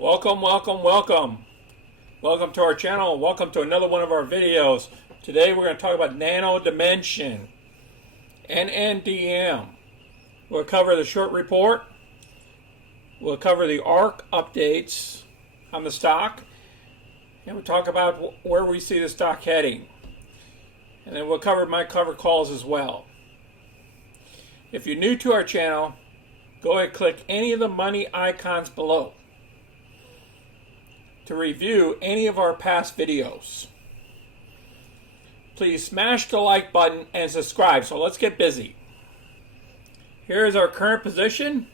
Welcome to our channel. Welcome to another one of our videos. Today we're going to talk about Nano Dimension, NNDM. We'll cover the short report. We'll cover the ARK updates on the stock. And we'll talk about where we see the stock heading. And then we'll cover my covered calls as well. If you're new to our channel, go ahead and click any of the money icons below to review any of our past videos. Please smash the like button and subscribe. So let's get busy. Here is our current position.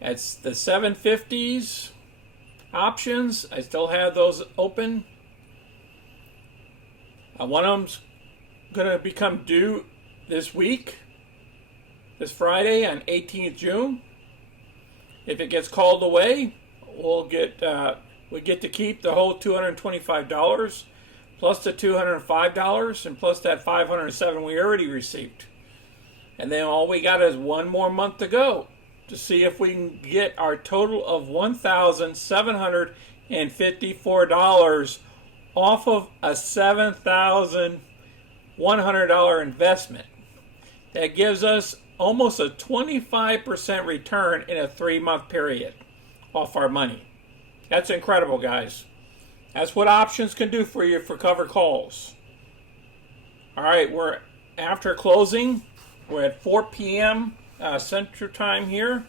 It's the 750s options. I still have those open. One of them's going to become due this week, this Friday on 18th June. If it gets called away, we get to keep the whole $225 plus the $205 and plus that $507 we already received. And then all we got is one more month to go to see if we can get our total of $1,754 off of a $7,100 investment. That gives us almost a 25% return in a 3-month period off our money. That's incredible, guys. That's what options can do for you for covered calls. All right, we're after closing. We're at 4 p.m. Central Time here,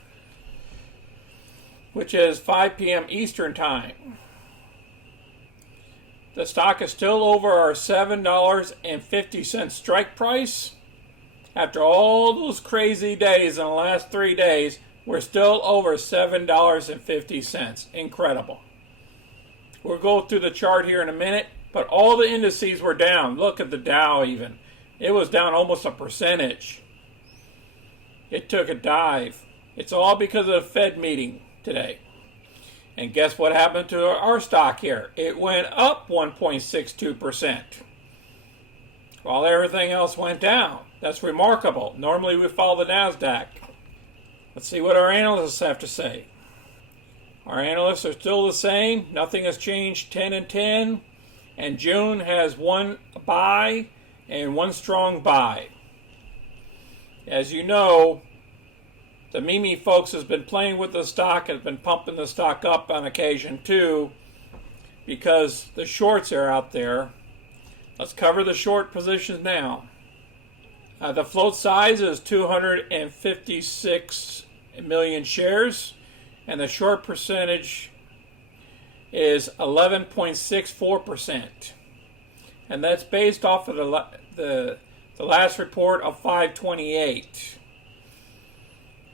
which is 5 p.m. Eastern Time. The stock is still over our $7.50 strike price. After all those crazy days in the last 3 days, we're still over $7.50. Incredible. We'll go through the chart here in a minute, but all the indices were down. Look at the Dow even. It was down almost a percentage. It took a dive. It's all because of the Fed meeting today. And guess what happened to our stock here? It went up 1.62%, while everything else went down. That's remarkable. Normally we follow the NASDAQ. Let's see what our analysts have to say. Our analysts are still the same. Nothing has changed, 10 and 10. And June has one buy and one strong buy. As you know, the Mimi folks has been playing with the stock, has been pumping the stock up on occasion too, because the shorts are out there. Let's cover the short positions now. The float size is 256 million shares, and the short percentage is 11.64%. And that's based off of the last report of 528.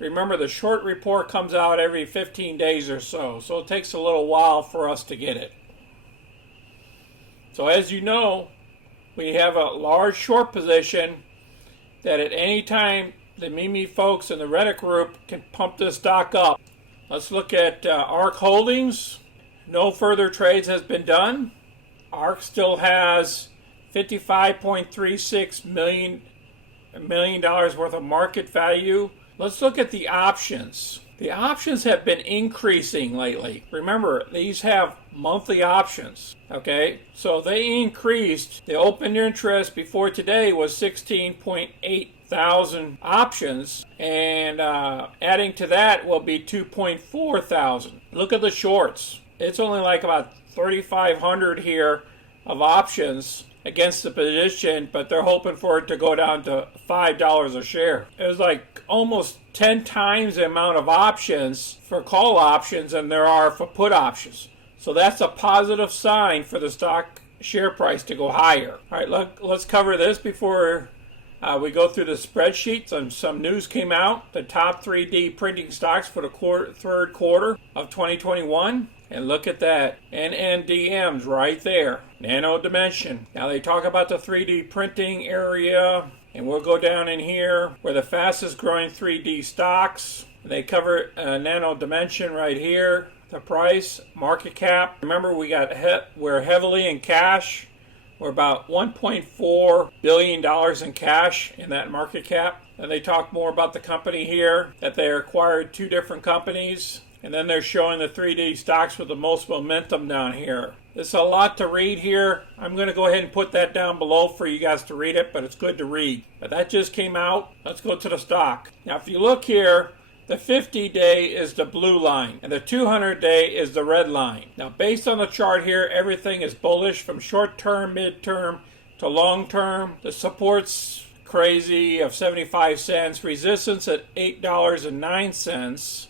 Remember, the short report comes out every 15 days or so it takes a little while for us to get it. So as you know, we have a large short position that at any time the Mimi folks in the Reddit group can pump this stock up. Let's look at ARK Holdings. No further trades has been done. ARK still has $55.36 million worth of market value. Let's look at the options. The options have been increasing lately. Remember, these have monthly options. Okay, so they increased. The open interest before today was 16.8 thousand options, and adding to that will be 2.4 thousand. Look at the shorts. It's only like about 3,500 here of options against the position, but they're hoping for it to go down to $5 a share. It was like almost 10 times the amount of options for call options than there are for put options. So that's a positive sign for the stock share price to go higher. All right, let's cover this before we go through the spreadsheet. Some news came out. The top 3D printing stocks for the third quarter of 2021. And look at that. NNDM's right there. Nano Dimension. Now they talk about the 3D printing area. And we'll go down in here where the fastest growing 3D stocks. They cover Nano Dimension right here. The price, market cap. Remember, we're heavily in cash. We're about $1.4 billion in cash in that market cap. And they talk more about the company here, that they acquired 2 different companies. And then they're showing the 3D stocks with the most momentum down here. There's a lot to read here. I'm going to go ahead and put that down below for you guys to read it, but it's good to read. But that just came out. Let's go to the stock. Now, if you look here, the 50-day is the blue line, and the 200-day is the red line. Now, based on the chart here, everything is bullish from short-term, mid-term to long-term. The support's crazy of 75 cents, resistance at $8.09,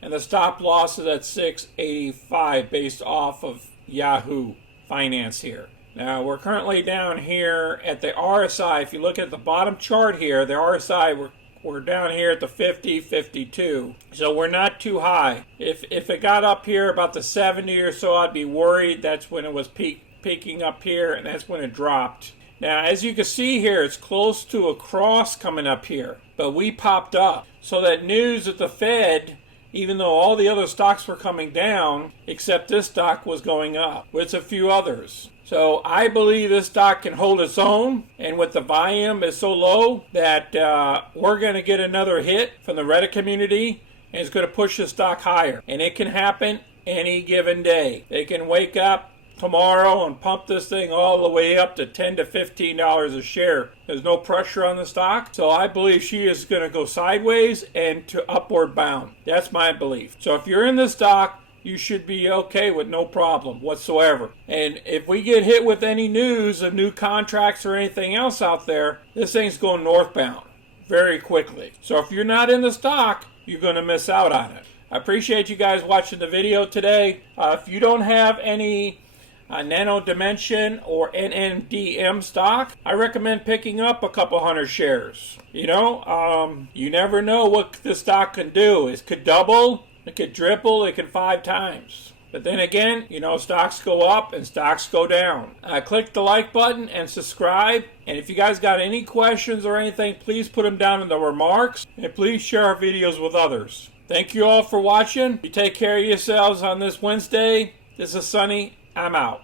and the stop loss is at $6.85 based off of Yahoo Finance here. Now, we're currently down here at the RSI. If you look at the bottom chart here, the RSI, we're down here at the 50, 52. So we're not too high. If it got up here about the 70 or so, I'd be worried. That's when it was peaking up here, and that's when it dropped. Now, as you can see here, it's close to a cross coming up here. But we popped up. So that news at the Fed, even though all the other stocks were coming down, except this stock was going up with a few others. So I believe this stock can hold its own, and with the volume is so low that we're going to get another hit from the Reddit community, and it's going to push the stock higher. And it can happen any given day. They can wake up tomorrow and pump this thing all the way up to $10 to $15 a share. There's no pressure on the stock, so I believe she is going to go sideways and to upward bound. That's my belief. So if you're in the stock, you should be okay with no problem whatsoever. And if we get hit with any news of new contracts or anything else out there, this thing's going northbound very quickly. So if you're not in the stock, you're going to miss out on it. I appreciate you guys watching the video today. If you don't have any Nano Dimension or NNDM stock, I recommend picking up a couple hundred shares. You never know what this stock can do. It could double. It could triple, it could 5 times. But then again, stocks go up and stocks go down. Click the like button and subscribe. And if you guys got any questions or anything, please put them down in the remarks. And please share our videos with others. Thank you all for watching. You take care of yourselves on this Wednesday. This is Sonny. I'm out.